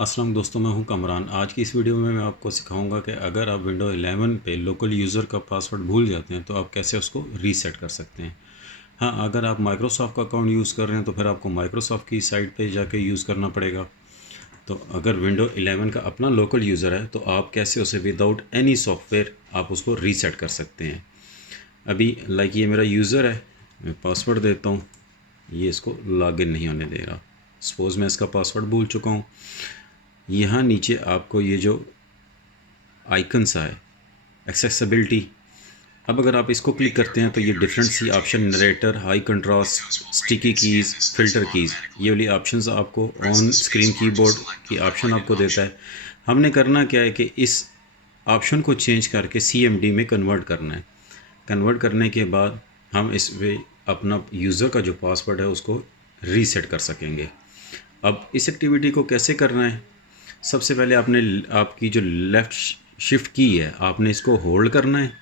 अस्सलाम दोस्तों, मैं हूं कमरान। आज की इस वीडियो में मैं आपको सिखाऊंगा कि अगर आप विंडो 11 पे लोकल यूज़र का पासवर्ड भूल जाते हैं तो आप कैसे उसको रीसेट कर सकते हैं। हाँ, अगर आप माइक्रोसॉफ्ट का अकाउंट यूज़ कर रहे हैं तो फिर आपको माइक्रोसॉफ्ट की साइट पे जाके यूज़ करना पड़ेगा। तो अगर विंडो 11 का अपना लोकल यूज़र है तो आप कैसे उसे विदाउट एनी सॉफ्टवेयर आप उसको रीसेट कर सकते हैं। अभी लाइक ये मेरा यूज़र है, मैं पासवर्ड देता हूँ, ये इसको लॉगिन नहीं होने दे रहा। सपोज़ मैं इसका पासवर्ड भूल चुका हूँ। यहाँ नीचे आपको ये जो आइकन सा है एक्सेसिबिलिटी, अब अगर आप इसको क्लिक करते हैं तो ये डिफरेंट सी option, narrator, high contrast, sticky keys, filter keys, ये वाली ऑप्शंस आपको ऑन स्क्रीन कीबोर्ड की ऑप्शन आपको देता है। हमने करना क्या है कि इस ऑप्शन को चेंज करके CMD में कन्वर्ट करना है। कन्वर्ट करने के बाद हम इस वे अपना यूज़र का जो पासवर्ड है उसको रीसेट कर सकेंगे। अब इस एक्टिविटी को कैसे करना है, सबसे पहले आपने आपकी जो लेफ़्ट शिफ्ट की है आपने इसको होल्ड करना है।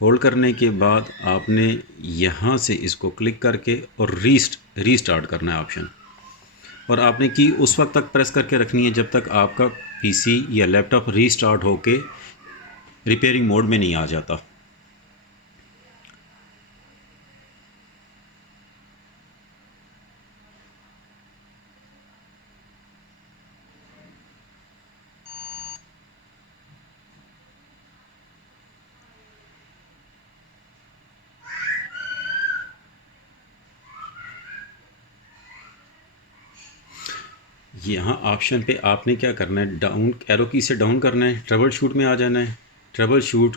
होल्ड करने के बाद आपने यहाँ से इसको क्लिक करके और रीस्टार्ट करना है ऑप्शन, और आपने की उस वक्त तक प्रेस करके रखनी है जब तक आपका PC या लैपटॉप रीस्टार्ट होके रिपेयरिंग मोड में नहीं आ जाता। यहाँ ऑप्शन पे आपने क्या करना है, डाउन एरो की से डाउन करना है, ट्रबल शूट में आ जाना है। ट्रबल शूट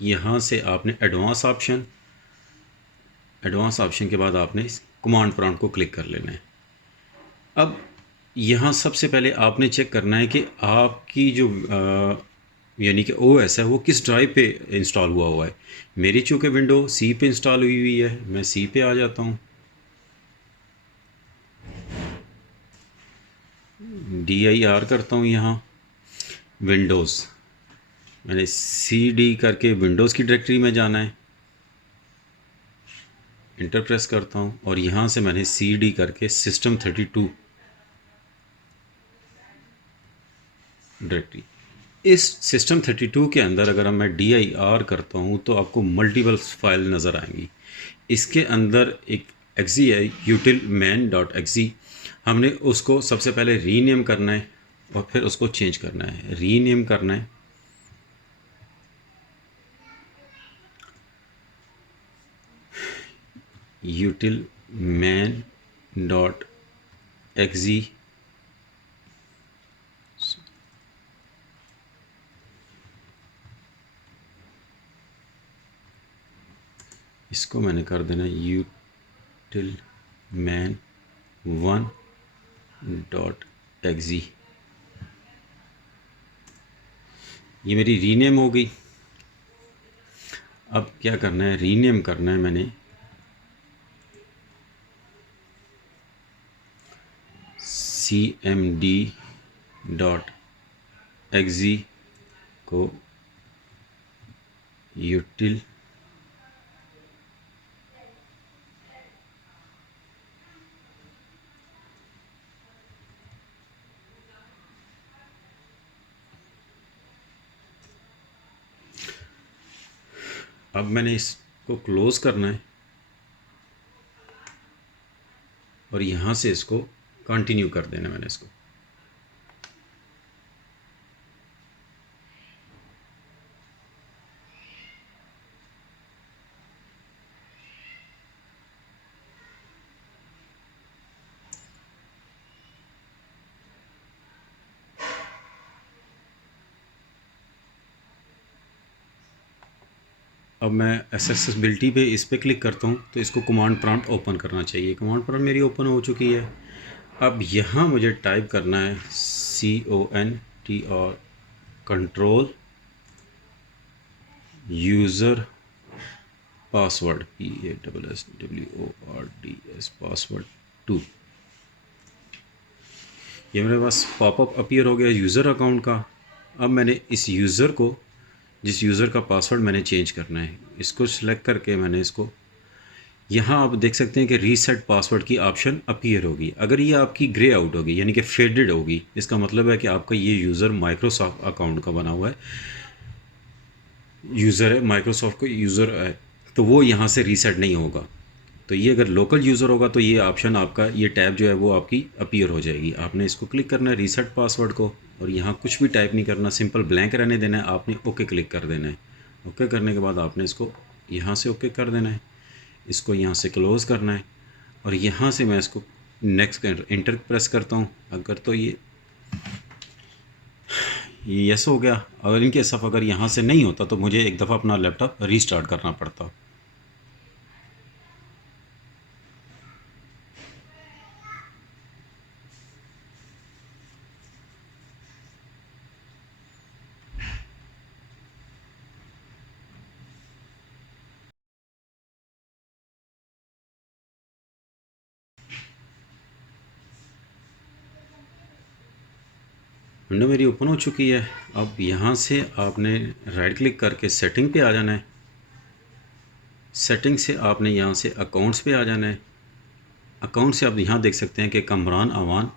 यहाँ से आपने एडवांस ऑप्शन के बाद आपने इस कमांड प्रॉम्प्ट को क्लिक कर लेना है। अब यहाँ सबसे पहले आपने चेक करना है कि आपकी जो यानी कि OS है वो किस ड्राइव पे इंस्टॉल हुआ है। मेरी चूँकि विंडो C पे इंस्टॉल हुई हुई है, मैं C पे आ जाता हूँ, DIR करता हूँ। यहाँ विंडोज़, मैंने CD करके विंडोज़ की डायरेक्टरी में जाना है, इंटर प्रेस करता हूँ और यहाँ से मैंने CD करके System32 डायरेक्टरी, इस System32 के अंदर अगर मैं DIR करता हूँ तो आपको मल्टीपल फाइल नज़र आएंगी। इसके अंदर एक exe है, util-main.exe, हमने उसको सबसे पहले रीनेम करना है और फिर उसको चेंज करना है। रीनेम करना है, util-main.exe, इसको मैंने कर देना util-main1.exe। ये मेरी रीनेम हो गई। अब क्या करना है, रीनेम करना है मैंने cmd.exe को util अब मैंने इसको क्लोज़ करना है और यहाँ से इसको कंटिन्यू कर देना मैंने इसको। अब मैं एक्सेसिबिलिटी पे इस पर क्लिक करता हूँ तो इसको कमांड प्रॉम्प्ट ओपन करना चाहिए। कमांड प्रॉम्प्ट मेरी ओपन हो चुकी है। अब यहाँ मुझे टाइप करना है CONTR control user password, PASSWORDS password 2। ये मेरे पास पॉपअप अपीयर हो गया यूज़र अकाउंट का। अब मैंने इस यूज़र को, जिस यूज़र का पासवर्ड मैंने चेंज करना है, इसको सिलेक्ट करके मैंने इसको यहाँ आप देख सकते हैं कि रीसेट पासवर्ड की ऑप्शन अपीयर होगी। अगर ये आपकी ग्रे आउट होगी यानी कि फेडेड होगी, इसका मतलब है कि आपका ये यूज़र माइक्रोसॉफ्ट अकाउंट का बना हुआ है, यूज़र है, माइक्रोसॉफ्ट का यूज़र है, तो वो यहाँ से रीसेट नहीं होगा। तो ये अगर लोकल यूज़र होगा तो ये ऑप्शन आपका, ये टैब जो है वो आपकी अपीयर हो जाएगी। आपने इसको क्लिक करना है रीसेट पासवर्ड को, और यहाँ कुछ भी टाइप नहीं करना, सिंपल ब्लैंक रहने देना है। आपने ओके क्लिक कर देना है। ओके करने के बाद आपने इसको यहाँ से ओके कर देना है, इसको यहाँ से क्लोज़ करना है, और यहाँ से मैं इसको नेक्स्ट इंटर प्रेस करता हूँ। अगर तो ये यस हो गया। अगर इनके सब अगर यहाँ से नहीं होता तो मुझे एक दफ़ा अपना लैपटॉप रीस्टार्ट करना पड़ता। विंडो मेरी ओपन हो चुकी है। अब यहाँ से आपने राइट क्लिक करके सेटिंग पे आ जाना है। सेटिंग से आपने यहाँ से अकाउंट्स पे आ जाना है। अकाउंट से आप यहाँ देख सकते हैं कि कमरान अवान,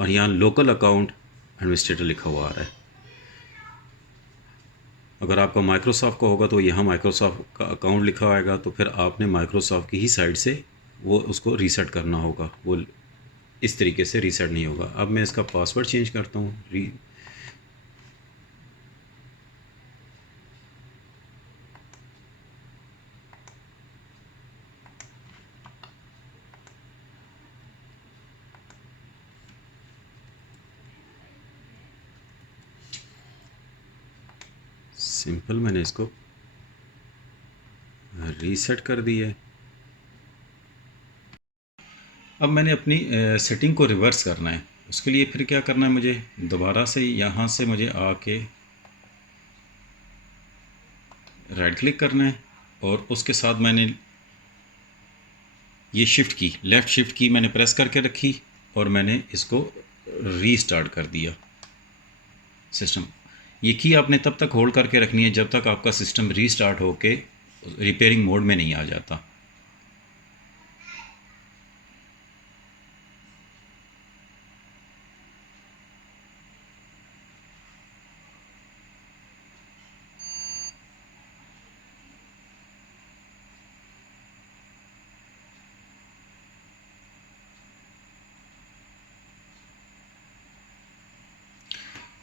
और यहाँ लोकल अकाउंट एडमिनिस्ट्रेटर लिखा हुआ आ रहा है। अगर आपका माइक्रोसॉफ्ट का होगा तो यहाँ माइक्रोसॉफ्ट का अकाउंट लिखा आएगा, तो फिर आपने माइक्रोसॉफ्ट की ही साइड से वो उसको रीसेट करना होगा। वो इस तरीके से रीसेट नहीं होगा। अब मैं इसका पासवर्ड चेंज करता हूँ। सिंपल मैंने इसको रीसेट कर दिया है। अब मैंने अपनी सेटिंग को रिवर्स करना है। उसके लिए फिर क्या करना है, मुझे दोबारा से यहाँ से मुझे आके राइट क्लिक करना है, और उसके साथ मैंने ये शिफ्ट की, लेफ़्ट शिफ्ट की मैंने प्रेस करके रखी, और मैंने इसको रीस्टार्ट कर दिया सिस्टम। ये की आपने तब तक होल्ड करके रखनी है जब तक आपका सिस्टम रीस्टार्ट होके रिपेयरिंग मोड में नहीं आ जाता।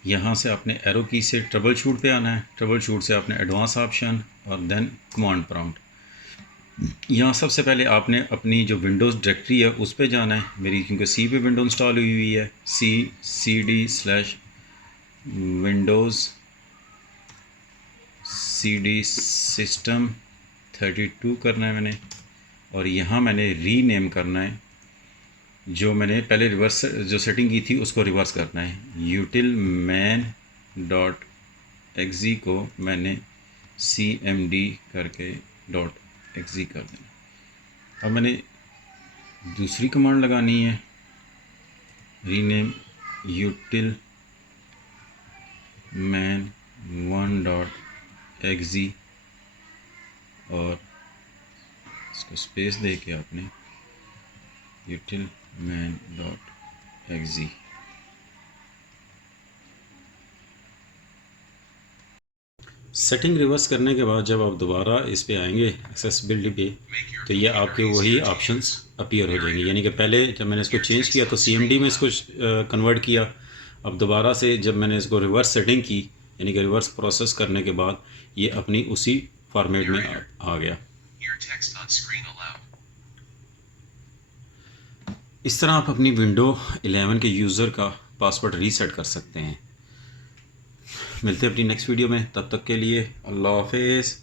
यहाँ से आपने एरो की से ट्रबल शूट पे आना है। ट्रबल शूट से आपने एडवांस ऑप्शन और देन कमांड प्रॉम्प्ट। यहाँ सबसे पहले आपने अपनी जो विंडोज़ डायरेक्टरी है उस पे जाना है। मेरी क्योंकि सी पे विंडो इंस्टॉल हुई है, cd/windows cd सिस्टम 32 करना है मैंने, और यहाँ मैंने रीनेम करना है। जो मैंने पहले रिवर्स जो सेटिंग की थी उसको रिवर्स करना है। यूटिल मैन डॉट एक्जी को मैंने cmd करके डॉट एक्जी कर देना। अब मैंने दूसरी कमांड लगानी है, रीनेम यूटिल मैन 1 डॉट एक्जी, और इसको स्पेस दे के आपने यूटिल man dot exe. Setting reverse करने के बाद जब आप दोबारा इस पे आएंगे एक्सेसिबिलिटी पे, तो ये आपके वही ऑप्शंस अपीयर हो जाएंगे। यानी कि पहले जब मैंने इसको चेंज किया तो CMD में इसको कन्वर्ट किया। अब दोबारा से जब मैंने इसको रिवर्स सेटिंग की, यानी कि रिवर्स प्रोसेस करने के बाद ये अपनी उसी फॉर्मेट में आ गया। इस तरह आप अपनी विंडो 11 के यूज़र का पासवर्ड रीसेट कर सकते हैं। मिलते हैं अपनी नेक्स्ट वीडियो में, तब तक के लिए अल्लाह हाफिज़।